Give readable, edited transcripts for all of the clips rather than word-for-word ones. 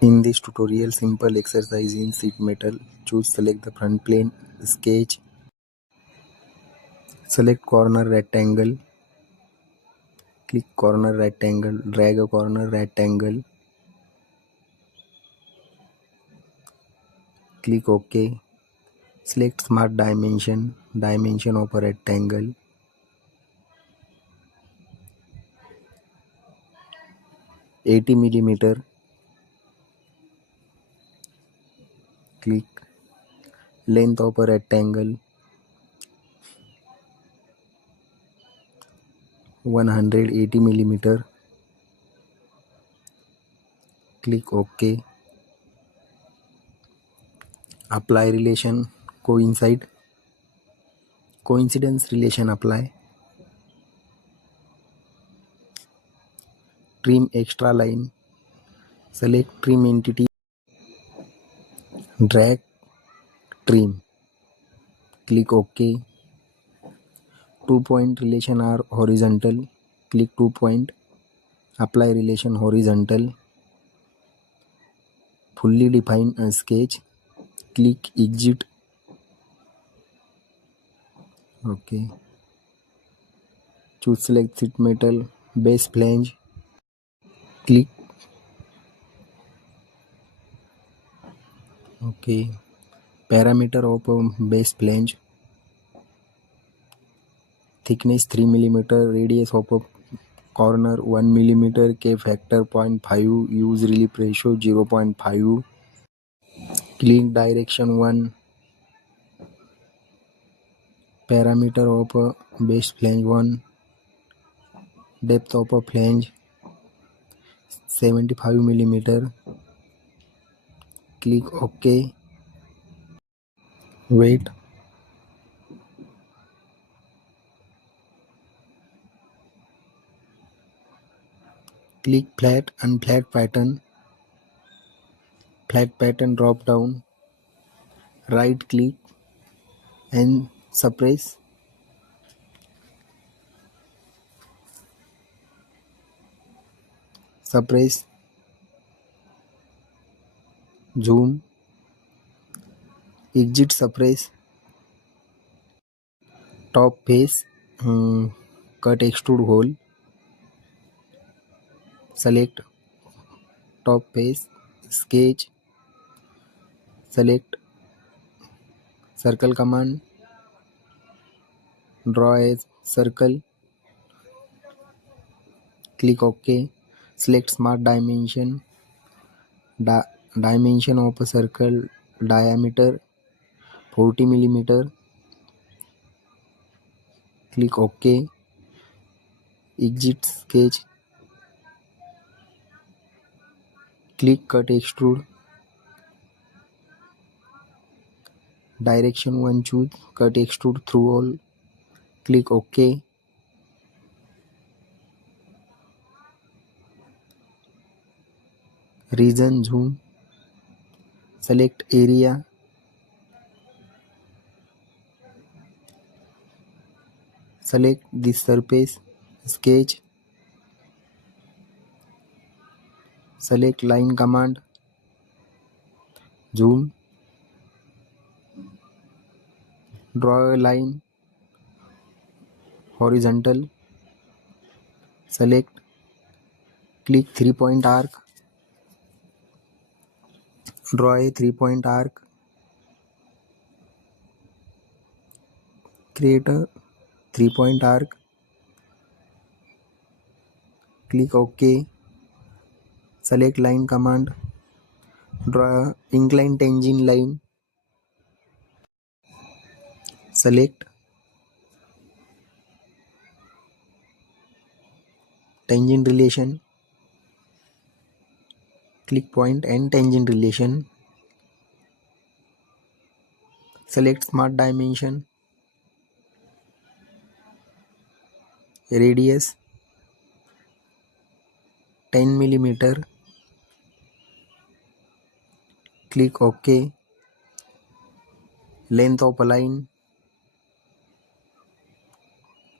In this tutorial, simple exercise in sheet metal. Select the front plane, sketch, select corner rectangle, click corner rectangle, drag a corner rectangle, click OK, select smart dimension, dimension of a rectangle, mm, click length of a rectangle, 180 mm, click OK, apply relation, coincidence relation apply, trim extra line, select trim entity, drag trim, click OK, 2-point relation are horizontal, click 2 point, apply relation horizontal, fully define a sketch, click exit, OK, select sheet metal, base flange, click OK, parameter of base flange, thickness 3 mm, radius of a corner 1 mm, K factor 0.5, use relief ratio 0.5, click direction 1, parameter of a base flange 1, depth of a flange 75 mm, click OK, wait, click flat and flat pattern drop down, right click and suppress, zoom, exit suppress, top face, cut extrude hole, select top face, sketch, select circle command, draw a circle, click OK, select smart dimension, dimension of a circle, diameter 40 mm, click OK, exit sketch, click cut extrude, direction 1 choose, cut extrude through all, click OK, region zoom, select area, select this surface, sketch, select line command, zoom, draw a line horizontal, select, click 3-point arc, draw a 3-point arc, create a 3-point arc, click OK, select line command, draw incline tangent line, select tangent relation, click point and tangent relation, select smart dimension, radius 10 mm, click OK, length of a line,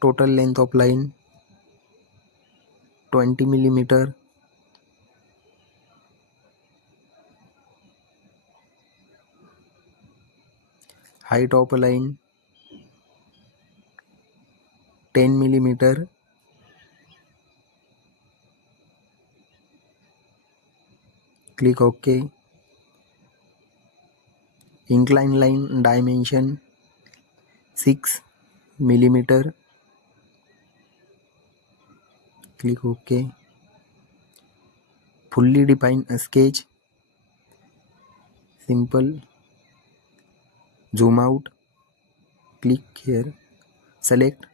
total length of line 20 mm, height of a line 10 millimeter. Click OK. Incline line dimension 6 millimeter. Click OK. Fully define a sketch. Simple. Zoom out. Click here. Select.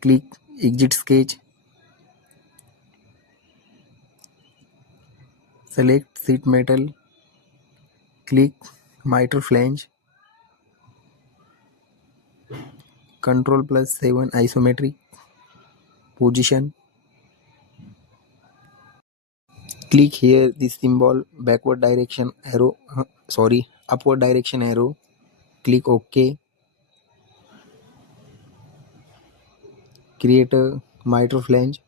Click exit sketch. Select sheet metal. Click Miter Flange. Ctrl+7 isometric position. Click here this symbol upward direction arrow. Click OK. Create a Miter Flange.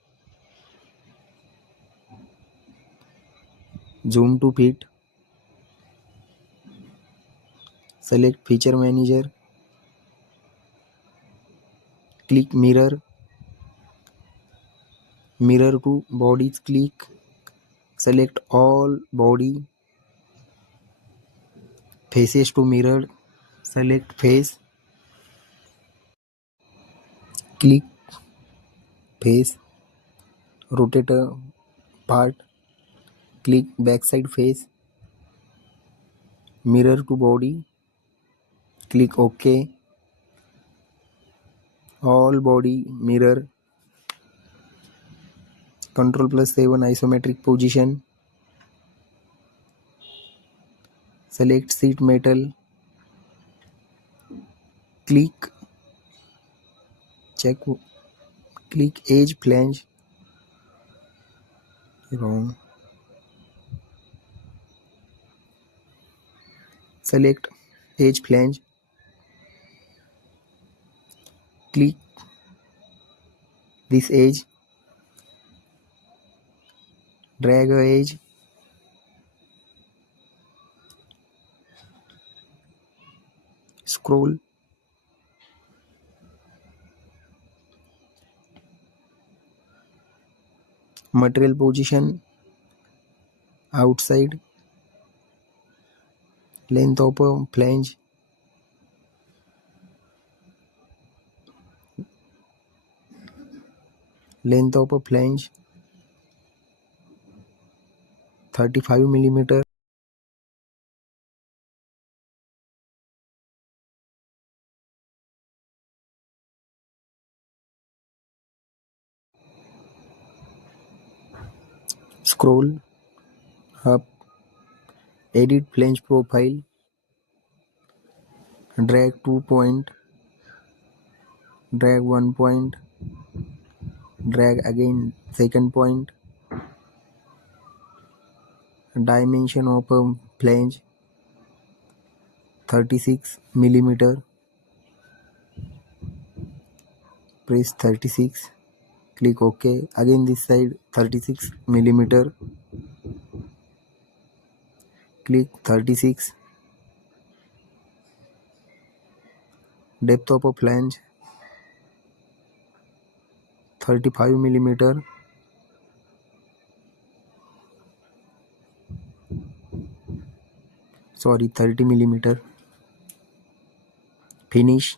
Zoom to fit. Select feature manager. Click mirror. Mirror to bodies. Click. Select all body. Faces to mirror. Select face. Click face. Rotate a part. Click backside face. Mirror to body. Click OK. All body mirror. Ctrl+7 isometric position. Select sheet metal. Click check. Click Edge Flange. Wrong. Select Edge Flange. Click this edge. Drag a edge. Scroll. Material position. Outside. Length of a flange. Length of a flange 35 millimeter. Scroll up. Edit flange profile. Drag 2 point. Drag 1 point. Drag again second point. Dimension of a flange 36 millimeter. Press 36. Click OK. Again this side 36 millimeter. Click 36. Depth of a flange 35 millimeter. Sorry, 30 millimeter. Finish.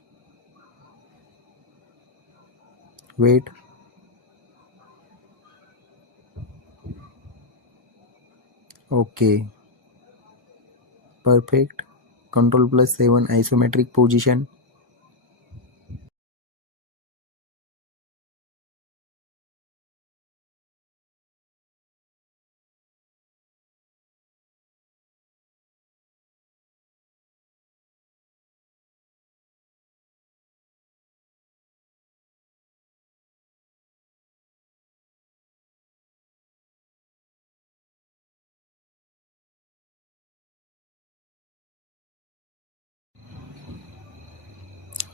Wait. OK. Perfect. Ctrl+7 isometric position.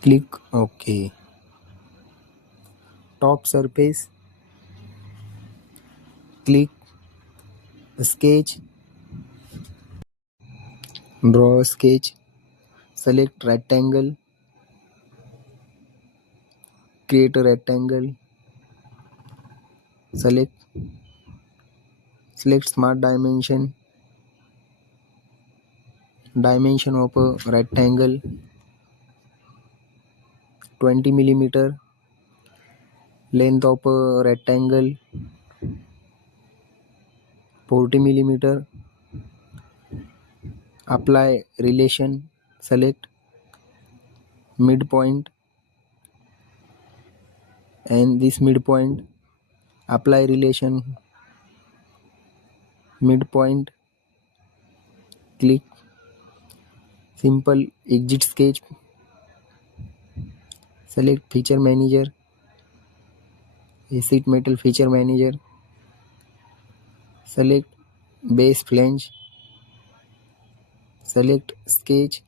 Click OK. Top surface. Click sketch. Draw a sketch. select rectangle, create a rectangle, select smart dimension, dimension of a rectangle 20 millimeter, length of a rectangle 40 millimeter, apply relation, select midpoint and this midpoint, apply relation midpoint, click simple exit sketch, select feature manager, sheet metal feature manager, select base flange, select sketch,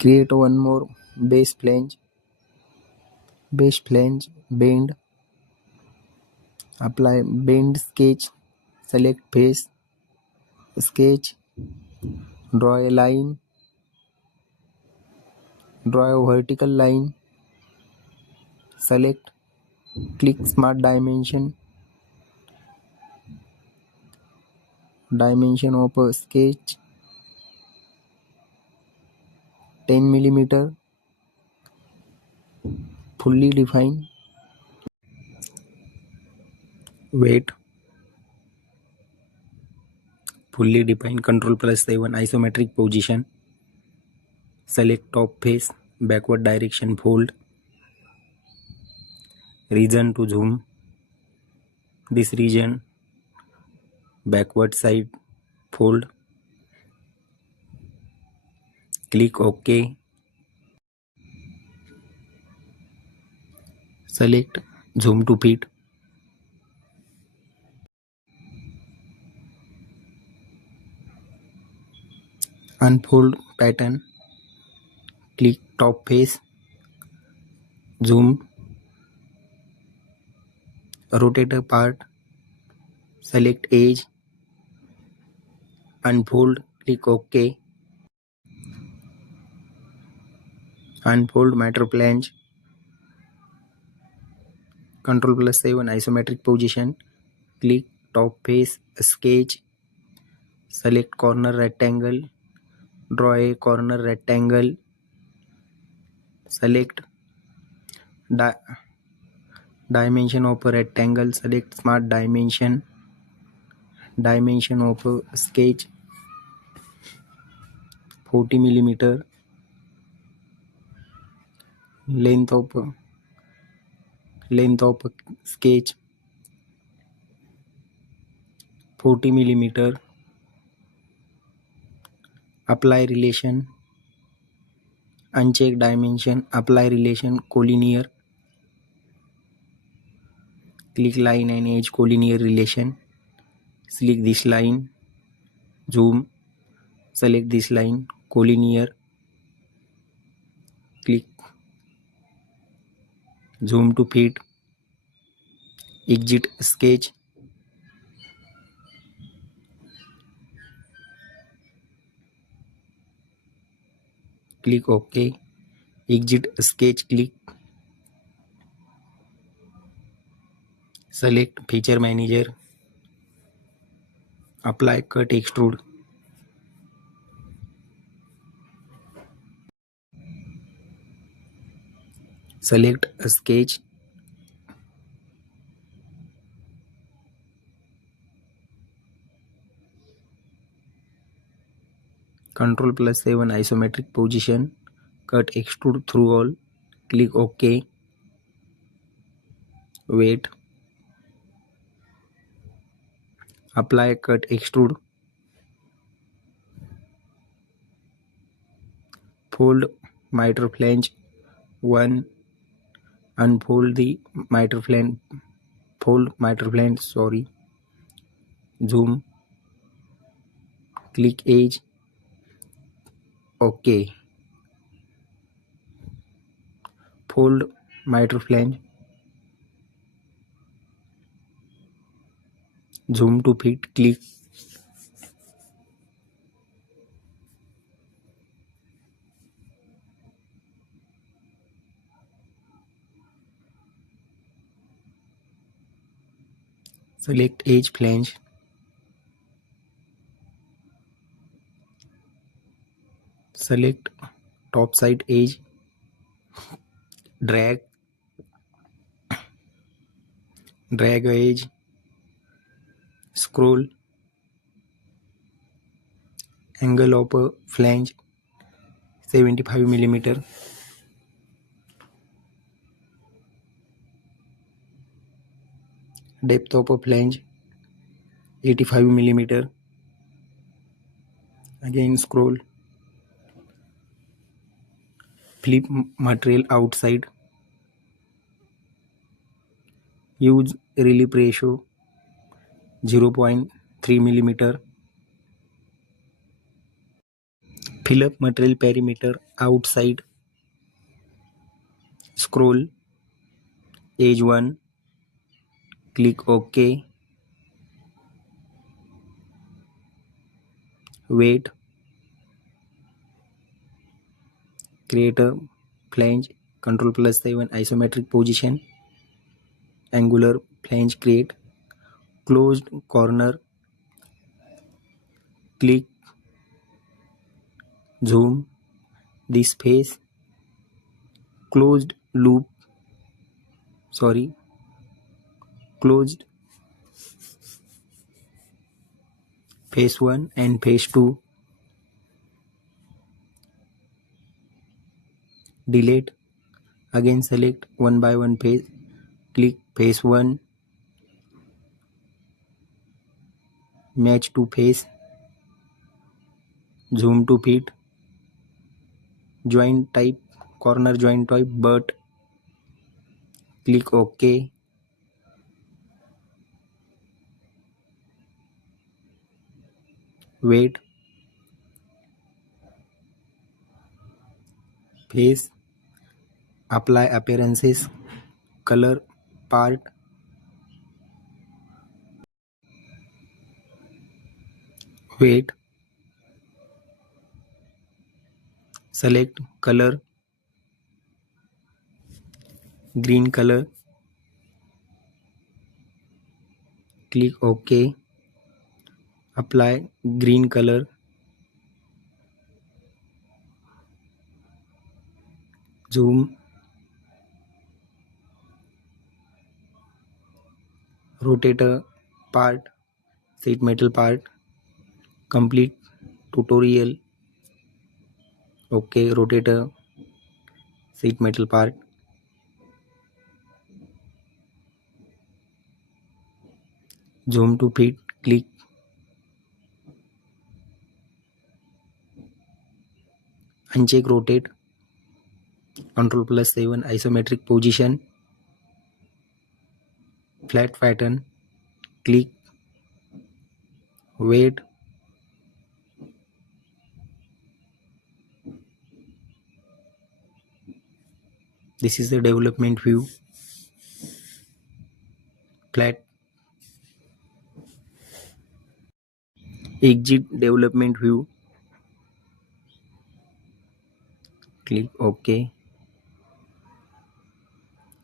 create one more base flange, bend, apply bend sketch, select face, sketch, draw a line, draw a vertical line, select, click smart dimension, dimension of a sketch 10 millimeter, fully define, weight, fully define, Ctrl+7 isometric position, select top face, backward direction fold, region to zoom, this region, backward side fold, click OK, select zoom to fit, unfold pattern, click top face, zoom, rotate a part, select edge, unfold, click OK, unfold Miter Flange, Ctrl+7 isometric position, click top face, sketch, select corner rectangle, draw a corner rectangle, select dimension of a rectangle, select smart dimension, dimension of a sketch 40 millimeter, length of a sketch 40 millimeter, apply relation, uncheck dimension, apply relation collinear, click line and edge collinear relation, select this line, zoom, select this line collinear, click zoom to fit, exit sketch, click OK, exit sketch, click, select feature manager, apply cut extrude, select a sketch, Ctrl+7 isometric position, cut extrude through all, click OK, wait, apply cut extrude, fold Miter Flange 1, unfold the Miter Flange, fold Miter Flange, zoom, click edge, OK. Fold Miter Flange, zoom to fit, click. Select Edge Flange, select top side edge, drag edge, scroll, angle of a flange 75 millimeter, depth of a flange 85 millimeter, again scroll, flip material outside, use relief ratio 0.3 millimeter, fill up material perimeter outside, scroll, edge 1, click OK, wait, create a flange, Ctrl+7 isometric position, angular flange create, closed corner, click, zoom, this face, closed loop, closed phase 1 and phase 2, delete, again select one by one phase, click phase 1, match to phase, zoom to fit, joint type, corner joint type butt, click OK, wait, phase, apply appearances, color part, wait, select color, green color, click OK, apply green color, zoom, rotate a part, sheet metal part, complete tutorial, OK, rotate a sheet metal part, zoom to fit, click, uncheck rotate, Ctrl+7 isometric position, flat pattern, click, wait, this is the development view, flat, exit development view, click OK,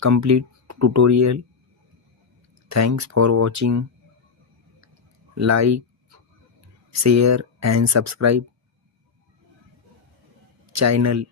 complete tutorial. Thanks for watching. Like, share and subscribe channel.